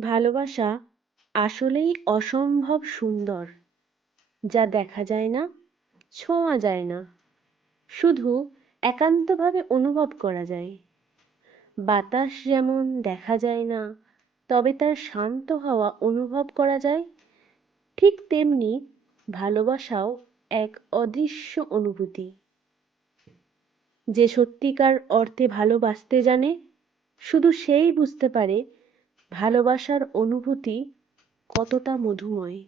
ভালোবাসা আসলেই অসম্ভব সুন্দর, যা দেখা যায় না, ছোঁয়া যায় না, শুধু একান্তভাবে অনুভব করা যায়। বাতাস যেমন দেখা যায় না, তবে তার শান্ত হাওয়া অনুভব করা যায়, ঠিক তেমনি ভালোবাসাও এক অদৃশ্য অনুভূতি। যে সত্যিকার অর্থে ভালোবাসতে জানে, শুধু সেই বুঝতে পারে ভালোবাসার অনুভূতি কতটা মধুময়।